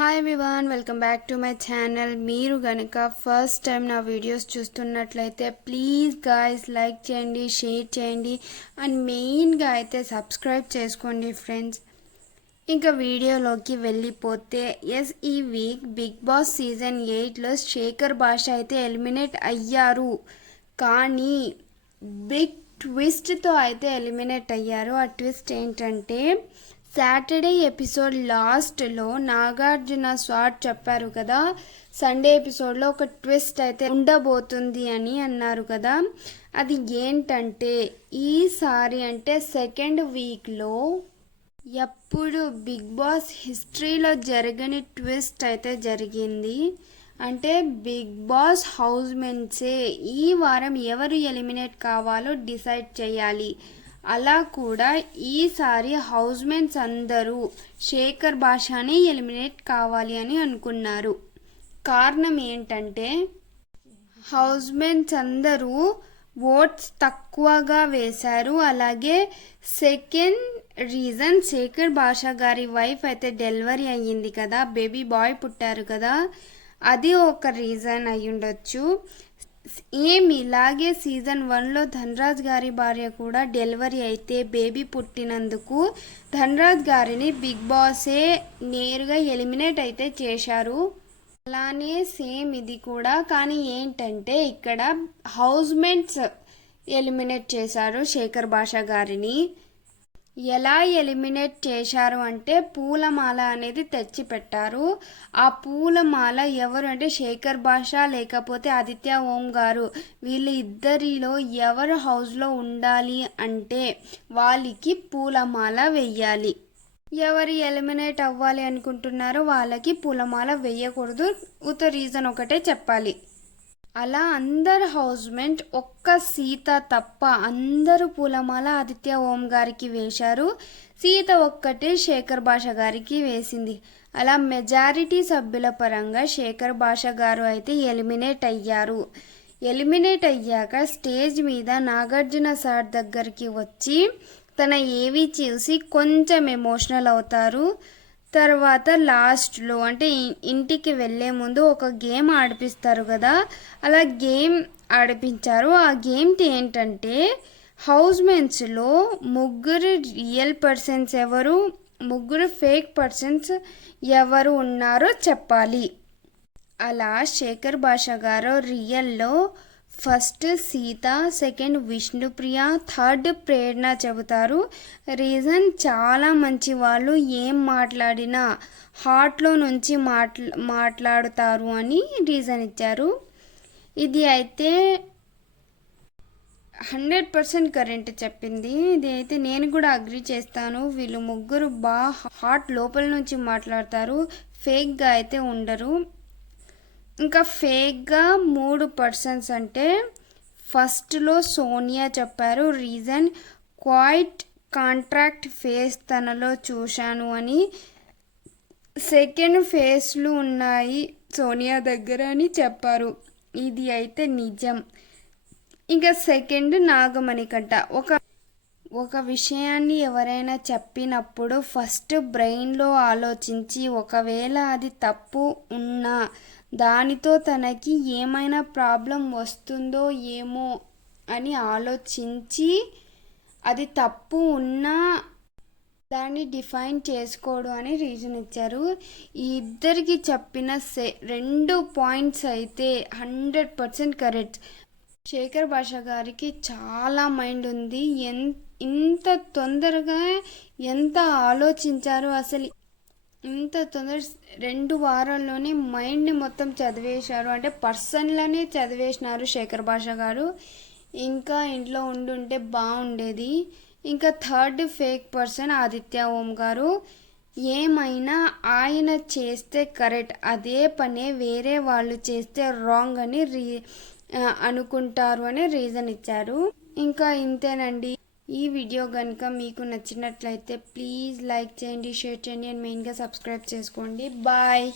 Hi everyone, welcome back to my channel. మీరు కనుక first time నా వీడియోస్ చూస్తున్నట్లయితే ప్లీజ్ గాయ్స్ లైక్ చేయండి, షేర్ చేయండి అండ్ మెయిన్గా అయితే సబ్స్క్రైబ్ చేసుకోండి ఫ్రెండ్స్. ఇంకా వీడియోలోకి వెళ్ళిపోతే ఈ వీక్ బిగ్ బాస్ సీజన్ 8లో శేఖర్ భాష అయితే ఎలిమినేట్ అయ్యారు. కానీ బిగ్ ట్విస్ట్తో అయితే ఎలిమినేట్ అయ్యారు. ఆ ట్విస్ట్ ఏంటంటే సాటర్డే ఎపిసోడ్ లాస్ట్లో నాగార్జున స్వాట్ చెప్పారు కదా, సండే ఎపిసోడ్లో ఒక ట్విస్ట్ అయితే ఉండబోతుంది అని అన్నారు కదా. అది ఏంటంటే ఈసారి అంటే సెకండ్ వీక్లో ఎప్పుడు బిగ్ బాస్ హిస్టరీలో జరగని ట్విస్ట్ అయితే జరిగింది. అంటే బిగ్ బాస్ హౌస్మెంట్సే ఈ వారం ఎవరు ఎలిమినేట్ కావాలో డిసైడ్ చేయాలి. అలా కూడా ఈసారి హౌస్మెంట్స్ అందరూ శేఖర్ భాషని ఎలిమినేట్ కావాలి అని అనుకున్నారు. కారణం ఏంటంటే హౌస్మెంట్స్ అందరూ ఓట్స్ తక్కువగా వేశారు. అలాగే సెకండ్ రీజన్ శేఖర్ భాష గారి వైఫ్ అయితే డెలివరీ అయ్యింది కదా, బేబీ బాయ్ పుట్టారు కదా, అది ఒక రీజన్ అయి ఉండొచ్చు. ఇలాగే సీజన్ 1లో ధనరాజ్ గారి భార్య కూడా డెలివరీ అయితే బేబీ పుట్టినందుకు ధనరాజ్ గారిని బిగ్ బాసే నేరుగా ఎలిమినేట్ అయితే చేశారు. అలానే సేమ్ ఇది కూడా, కానీ ఏంటంటే ఇక్కడ హౌస్మెంట్స్ ఎలిమినేట్ చేశారు శేఖర్ భాష గారిని. ఎలా ఎలిమినేట్ చేశారు అంటే పూలమాల అనేది తెచ్చి పెట్టారు. ఆ పూలమాల ఎవరు అంటే శేఖర్ భాష లేకపోతే ఆదిత్య ఓం గారు, వీళ్ళు ఇద్దరిలో ఎవరు హౌస్లో ఉండాలి అంటే వాళ్ళకి పూలమాల వెయ్యాలి. ఎవరు ఎలిమినేట్ అవ్వాలి అనుకుంటున్నారో వాళ్ళకి పూలమాల వేయకూడదు. రీజన్ ఒకటే చెప్పాలి. అలా అందరు హౌస్మెంట్ ఒక్క సీత తప్ప అందరూ పూలమాల ఆదిత్య ఓం గారికి వేశారు. సీత ఒక్కటే శేఖర్ భాష గారికి వేసింది. అలా మెజారిటీ సభ్యుల పరంగా శేఖర్ భాష గారు అయితే ఎలిమినేట్ అయ్యారు. ఎలిమినేట్ అయ్యాక స్టేజ్ మీద నాగార్జున సార్ దగ్గరికి వచ్చి తన ఏవి చూసి కొంచెం ఎమోషనల్ అవుతారు. తర్వాత లాస్ట్లో అంటే ఇంటికి వెళ్ళే ముందు ఒక గేమ్ ఆడిపిస్తారు కదా, అలా గేమ్ ఆడిపించారు. ఆ గేమ్ ఏంటంటే హౌస్మెంట్స్లో ముగ్గురు రియల్ పర్సన్స్ ఎవరు, ముగ్గురు ఫేక్ పర్సన్స్ ఎవరు ఉన్నారో చెప్పాలి. అలా శేఖర్ భాష గారు రియల్లో first Seetha, second Vishnupriya, third Prerana చెబుతారు. రీజన్ చాలా మంచి వాళ్ళు, ఏం మాట్లాడినా హార్ట్లో నుంచి మాట్లాడుతారు అని రీజన్ ఇచ్చారు. ఇది అయితే 100% కరెంట్ చెప్పింది. ఇది అయితే నేను కూడా అగ్రి చేస్తాను. వీళ్ళు ముగ్గురు బాగా హార్ట్ లోపల నుంచి మాట్లాడతారు, ఫేక్గా అయితే ఉండరు. ఇంకా ఫేక్గా 3 పర్సన్స్ అంటే ఫస్ట్లో సోనియా చెప్పారు. రీజన్ క్వైట్ కాంట్రాక్ట్ ఫేస్ తనలో చూశాను అని. సెకండ్ ఫేస్లు ఉన్నాయి సోనియా దగ్గర అని చెప్పారు. ఇది అయితే నిజం. ఇంకా సెకండ్ నాగమణికంట. ఒక విషయాన్ని ఎవరైనా చెప్పినప్పుడు ఫస్ట్ బ్రెయిన్లో ఆలోచించి ఒకవేళ అది తప్పు ఉన్నా దానితో తనకి ఏమైనా ప్రాబ్లం వస్తుందో ఏమో అని ఆలోచించి అది తప్పు ఉన్నా దాన్ని డిఫైన్ చేసుకోడు అని రీజన్ ఇచ్చారు. ఈ ఇద్దరికి చెప్పిన 2 పాయింట్స్ అయితే 100% కరెక్ట్. శేఖర్ భాష గారికి చాలా మైండ్ ఉంది. ఇంత తొందరగా ఎంత ఆలోచించారు అసలు, ఇంత తొందర 2 వారాల్లోనే మైండ్ని మొత్తం చదివేశారు. అంటే పర్సన్లనే చదివేసినారు శేఖర్ భాష గారు. ఇంకా ఇంట్లో ఉండుంటే బాగుండేది. ఇంకా థర్డ్ ఫేక్ పర్సన్ ఆదిత్య ఓం గారు. ఏమైనా ఆయన చేస్తే కరెక్ట్, అదే పనే వేరే వాళ్ళు చేస్తే రాంగ్ అని అనుకుంటారు అని రీజన్ ఇచ్చారు. ఇంకా ఇంతేనండి. ఈ వీడియో కనుక మీకు నచ్చినట్లయితే ప్లీజ్ లైక్ చేయండి, షేర్ చేయండి అండ్ మెయిన్గా సబ్స్క్రైబ్ చేసుకోండి. బాయ్.